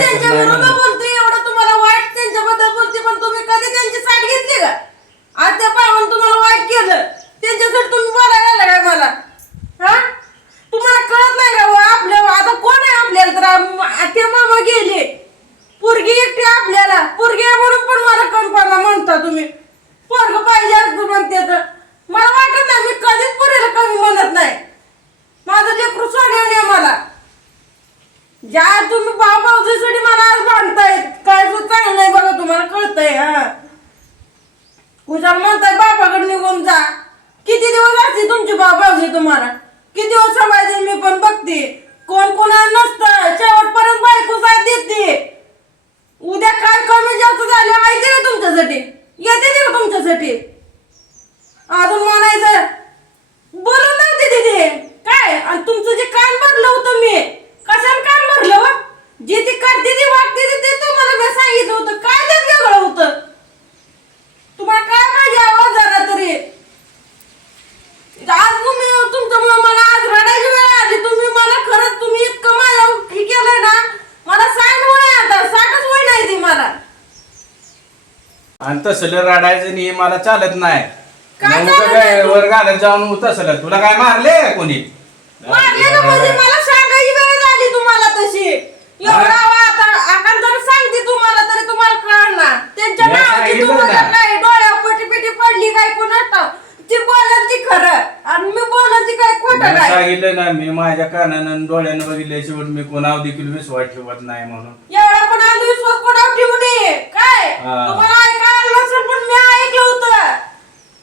त्यांच्या म्हणत. बोलते एवढं तुम्हाला वाईट त्यांच्याबद्दल बोलते पण तुम्ही कधी त्यांची साईड घेतली का? आज त्या तुम्हाला वाईट केलं. त्यांच्यासाठी तुम्ही बोलायला आला मला? हा? तुम्हाला कळत नाही का व आपल्या आता कोण आहे आपल्याला तर? आम- ते मामा गेले. पोरगी एकटी आपल्याला. पोरगी आहे म्हणून पण मला कणपणा म्हणता तुम्ही. पोरग पाहिजे असतं म्हणते तर. मला वाटत नाही मी कधीच पोरीला कमी म्हणत नाही. माझं लेकरू आहे मला. ज्या तुम्ही भाऊ भाऊजीसाठी मला आज बांधताय काय सुद्धा चांगलं नाही तुम्हाला कळतंय हा. कुशाल म्हणताय बापाकडे निघून जा. किती दिवस असते तुमची बाबा तुम्हाला? किती दिवस सांभाळते मी पण बघते कोण कोणाला नसतं शेवटपर्यंत बायको साथ देते उद्या काय कमी जास्त झाले माहिती का तुमच्यासाठी येते ते का तुमच्यासाठी अजून म्हणायचं बोलून नव्हते तिथे काय आणि तुमचं जे कान भरलं होतं मी कशाला कान भरलं हो? जे ती करते ती वागते ती ते तुम्हाला मी सांगितलं होतं काय त्यात वेगळं होतं तुम्हाला काय पाहिजे आवाज जरा तरी आज तुम्ही तुमच्यामुळे मला आज रडायची वेळ आली तुम्ही मला खरंच तुम्ही इतकं माझ्या हे केलंय ना मला सांग होय आता साठच होय नाही ती मला आणि तसलं रडायचं नाही मला चालत नाही. काय मग चालत काय नाही? तू? वर घालत जाऊन तसलं तुला काय मारले कोणी? मारले ना म्हणजे मला सांगायची वेळ झाली तुम्हाला तशी. एवढा आता सांगते तुम्हाला तरी तुम्हाला कळणार. त्यांच्या मी नावाची सांगितलं तुम्हाला ना. काय डोळ्यावर पटी पिटी पडली काय कोणाला ती बोलत ती खरं. आणि मी ती काय खोटं मला काय? सांगितलं ना मी माझ्या कानानं आणि डोळ्यानं बघितल्याशिवाय मी कोणावर देखील विश्वास ठेवत नाही म्हणून. एवढा पण अंधविश्वास कोणावर ठेवू नये. काय? हा. तुम्हाला ऐकायला नसेल पण मी ऐकलं होतं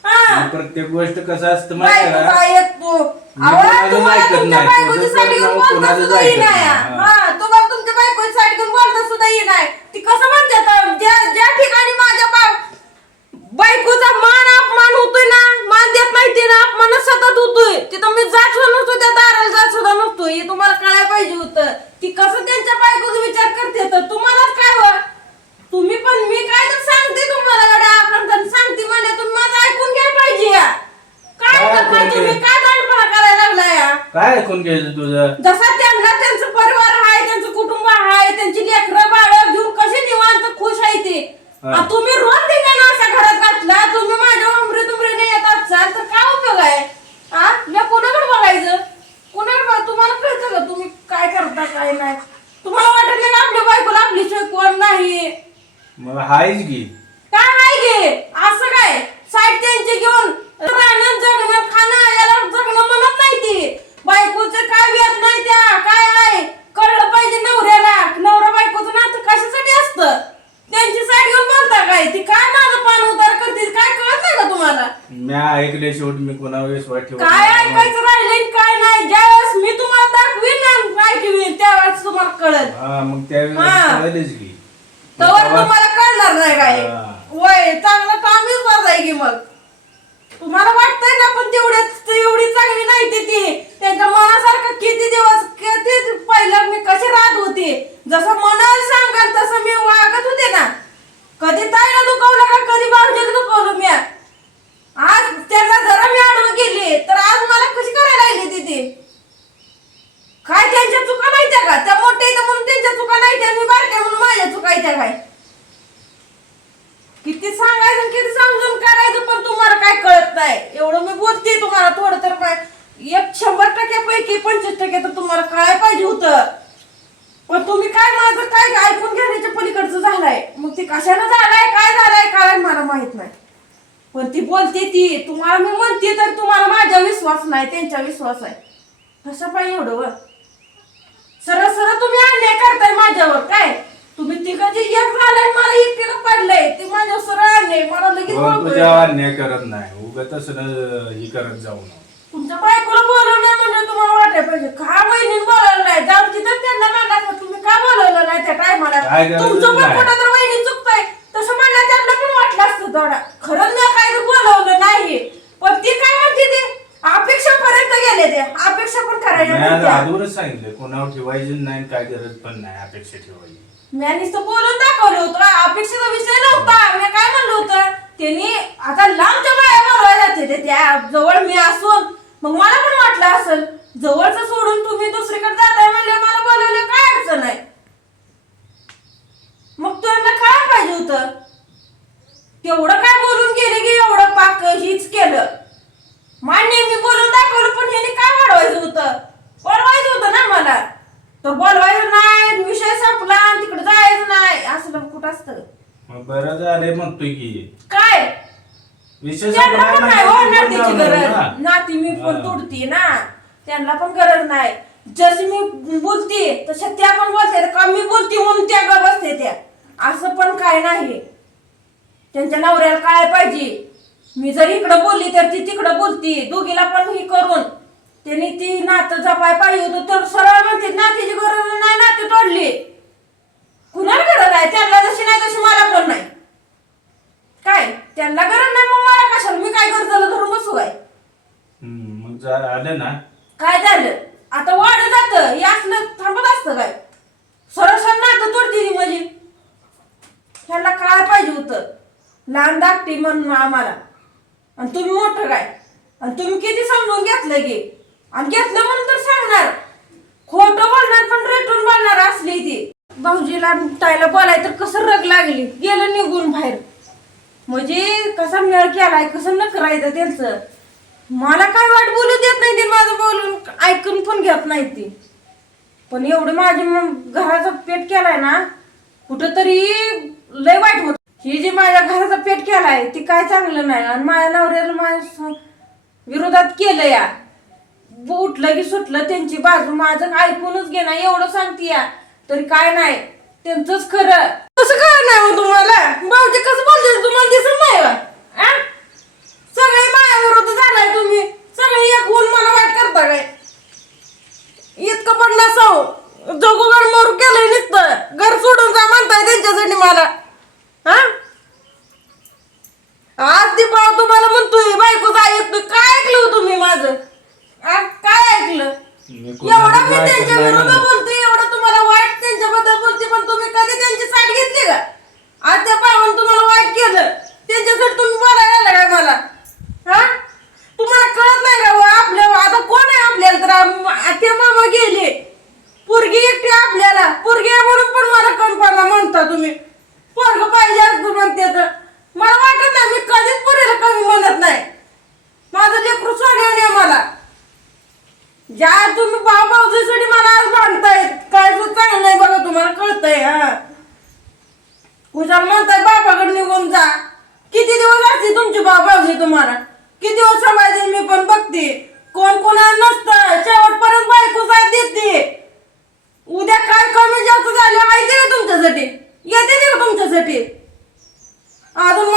हा आणि प्रत्येक गोष्ट कसं असतं माहिती का तू मी अहो, कोणाचंच तुम्हाला ऐकत तुमच्या नाही. बायकोची तुझं साडी तर घेऊन नाव बोलता कोणाचंच सुद्धा ऐकत येईना. नाही. हा. हा, तुम्हाला तुमच्या बायकोची साडी घेऊन बोलता सुद्धा येईना. ती कसं ज्या ज्या ठिकाणी माझ्या बा- बायकोचा मान अपमान होतोय ना मान देत नाही ते ना अपमान सतत होतोय तिथं मी जात सुद्धा नसतो त्या दाराला जात सुद्धा नसतो हे तुम्हाला कळायला पाहिजे होतं ती कसं बायकोचा विचार करते तर तुम्हालाच काय व तुम्ही पण मी काय तर सांगते तुम्हाला गड्या आपण सांगते म्हणजे तुम्ही माझं ऐकून घ्यायला पाहिजे या. काय काय करताय ऐकून तुम्ही घे? काय दांडपणा करायला लागलाय या? काय ऐकून घ्यायचं तुझं? जसा त्यांना त्यांचं परिवार आहे त्यांचं कुटुंब आहे त्यांची लेकरं बाळ घेऊन कसे निवांत खुश आहे ते? हा. तुम्ही रोज ठिकाणी अशा घरात घातला तुम्ही माझ्या उमरी तुमरीने येत असाल तर काय उपयोग आहे? हा मी कोणाकडे बघायचं कोणाकडे बघ तुम्हाला कळतं का तुम्ही काय करता काय नाही? तुम्हाला वाटत नाही का आपल्या बायकोला आपली सोय कोण नाही? मग हायच की काय आहे गे असं काय साईड त्यांचे घेऊन राहणं जगणं खाणं याला जगणं म्हणत नाही ती बायकोचं काय व्याज नाही त्या काय आहे कळलं पाहिजे नवऱ्याला नवरा बायकोचं नातं कशासाठी असतं त्यांची साईड घेऊन बोलता काय ती काय माझं पान उतार करते काय कळत नाही का तुम्हाला मी ऐकले शेवट मी कोणावर विश्वास ठेवत काय नाही. ऐकायचं राहिलंय आणि काय नाही. ज्यावेळेस मी तुम्हाला दाखवीन ना ऐकवीन त्यावेळेस तुम्हाला कळत हा मग त्यावेळेस हा. कळलेच की. तवर तुम्हाला कळणार नाही काय. हा. वय चांगलं काम विश्वास आहे की मग. तुम्हाला वाटतंय ना पण तेवढ्याच तेवढी चांगली नाही ती ती. त्यांच्या मनासारखं किती दिवस किती पहिलं मी कशी राहत होते. जसं मनाला सांगाल तसं मी वागत होते ना कधी ताईला दुखवलं का कधी भाऊजीला दुखवलं मी आज त्यांना जरा मी आडवं गेले तर आज मला कशी करायला लागली तिथे काय त्यांच्या चुका नाही त्या का त्या मोठ्या इथं म्हणून त्यांच्या चुका नाही त्या मी बारक्या म्हणून माझ्या चुका किती सांगायचं किती समजून करायचं पण तुम्हाला काय कळत नाही. एवढं मी बोलते तुम्हाला थोडं तर काय एक शंभर टक्क्यापैकी पंचवीस टक्के तर तुम्हाला काय पाहिजे होतं. पण तुम्ही काय माझं काय ऐकून घेण्याच्या पलीकडचं झालंय? मग ती कशानं झालाय? काय झालंय? काय मला माहीत नाही. पण ती बोलते ती. तुम्हाला मी म्हणते तर तुम्हाला माझा विश्वास नाही त्यांचा विश्वास आहे. कसं पाहिजे एवढं सरळ सरळ तुम्ही अन्याय करताय माझ्यावर काय? तुम्ही तिघं जे एक झालंय मला एकटीला पडलंय. ते माझ्यावर सरळ अन्याय मला लगेच तुझ्या. अन्याय करत नाही? उगत ही करत जाऊ नको तुमच्या बायकोला बोलवलं नाही म्हणजे तुम्हाला वाटायला पाहिजे. का वहिनीने बोलवलं नाही? जाऊ तिथं त्यांना मागायचं तुम्ही का बोलवलं नाही त्या टायमाला? काय गरज तुमचं पण नाही. कुठं तर वहिनी चुकताय. तसं म्हणलं त्यांना पण वाटलं असतं थोडा खरंच मी काय तर बोलवलं नाही पण ती काय म्हणते ते? अपेक्षापर्यंत गेले ते. अपेक्षा पण करायला मी आज नव्हत्या. अगोदरच सांगितलं कोणावर ठेवायची नाही काय गरज पण नाही अपेक्षा ठेवायची. मी नुसतं बोलून दाखवलं होतं अपेक्षेचा विषय नव्हता. मी काय म्हणलं होतं त्यांनी आता लांबच्या बाया मारवायला जाते ते त्या जवळ मी असून. मग मला पण वाटलं असेल जवळचं सोडून तुम्ही दुसरीकडे जाताय म्हणले मला बोलवलं काय अडचण आहे? मग त्यांना काय पाहिजे होतं? तेवढं काय बोलून गेले की एवढं पाक हीच केलं. मान्य मी बोलून दाखवलं पण ह्याने काय वाढवायचं होतं बोलवायचं होतं ना मला तर बोलवायचं नाही विषय संपला आणि तिकडे जायचं नाही असं कुठं असतं मग बरं झालंय म्हणतोय की. काय? विशेष त्यांना पण नाही हो नातीची गरज. ना. नाती मी पण. तोडती ना. त्यांना पण गरज नाही. जशी मी बोलते तशा त्या पण बोलते का मी बोलते म्हणून त्या ग बसते त्या? असं पण काय नाही. त्यांच्या नवऱ्याला काय पाहिजे. मी जर इकडं बोलली तर ती तिकडं बोलती. दोघीला पण ही करून. त्यांनी ती नातं जपाय पाहिजे होतं. तर सरळ म्हणते नातीची गरज नाही नाते तोडली कुणाला गरज आहे त्यांना जशी नाही तशी मला पण नाही काय त्यांना गरज नाही मग मला कशाला मी काय गरजेला धरून बसू काय हम्म, मग जर आलं ना काय झालं आता वाढ जात हे असलं थांबत असतं काय सरळ सरळ नातं तोडते ती म्हणजे ह्याला काय पाहिजे होतं लहान धाकटी म्हणून आम्हाला. आणि तुम्ही मोठं काय? आणि तुम्ही किती समजून घेतलं की? आणि घेतलं म्हणून तर सांगणार. खोटं बोलणार पण रेटून बोलणार असली ती. भाऊजीला ताईला बोलाय तर कसं रग लागली? गेलं निघून बाहेर. म्हणजे कसा मेळ केलाय कसं न करायचं त्यांचं? मला काय वाट बोलू देत नाही ते माझं बोलून ऐकून पण घेत नाही ती. पण एवढं माझी मग घराचा पेट केलाय ना कुठंतरी लय वाईट होत. ही जी माझ्या घराचा पेट केलाय ती काय चांगलं नाही. आणि माझ्या नवऱ्याला माझ्या विरोधात केलं या. उठलं की सुटलं त्यांची बाजू. माझं ऐकूनच घे एवढं सांगते या. तरी काय नाही त्यांचंच खरं. कसं काय नाही हो तुम्हाला. भाऊजी कसं बोलते तुम्हाला दिसत नाही हो बा? आ? सगळे माझ्याविरोध झालाय तुम्ही सगळे एक होऊन मला वाईट करता काय इतकं पण नसाव जगूगर मरू केलंय नुसतं घर सोडून जा म्हणताय त्यांच्यासाठी मला हा आज ती भाऊ तुम्हाला म्हणतोय बायको काय ऐकतोय काय ऐकलं हो तुम्ही माझं आ? काय ऐकलं मी कोणाचं एवढं मी ऐकत त्यांच्या नाही विरोधात म्हणत. बोलते एवढं तुम्हाला वाईट त्यांच्याबद्दल बोलते पण तुम्ही कधी त्यांची साईड घेतली का आज त्या पाहून तुम्हाला वाईट केलं त्यांच्यासाठी तुम्ही बोलायला लागला काय मला हा तुम्हाला कळत नाही का बुवा आपल्या आता कोण आहे आपल्याला तर आम- ते मामा गेले पोरगी एकटी आपल्याला पोरगी आहे म्हणून पण मला कणपणा म्हणता तुम्ही पोरग पाहिजे असतं म्हणते तर मला वाटत नाही मी कधीच पोरीला कमी म्हणत नाही माझं लेकरू सोडवणे मला ज्या तुम्ही मला आज भांडतायत. काय सुद्धा चांगलं नाही बघा तुम्हाला कळतंय हा. कुशाल म्हणताय बापाकडे निघून जा. किती दिवस असते तुमची भाऊ भाऊजी तुम्हाला? किती दिवस सांभाळते मी पण बघते. कोण कोणा नसतं. शेवटपर्यंत बायको साथ देते. उद्या काय कमी जास्त झाले माहिती ना तुमच्यासाठी. येते ना तुमच्यासाठी. अजून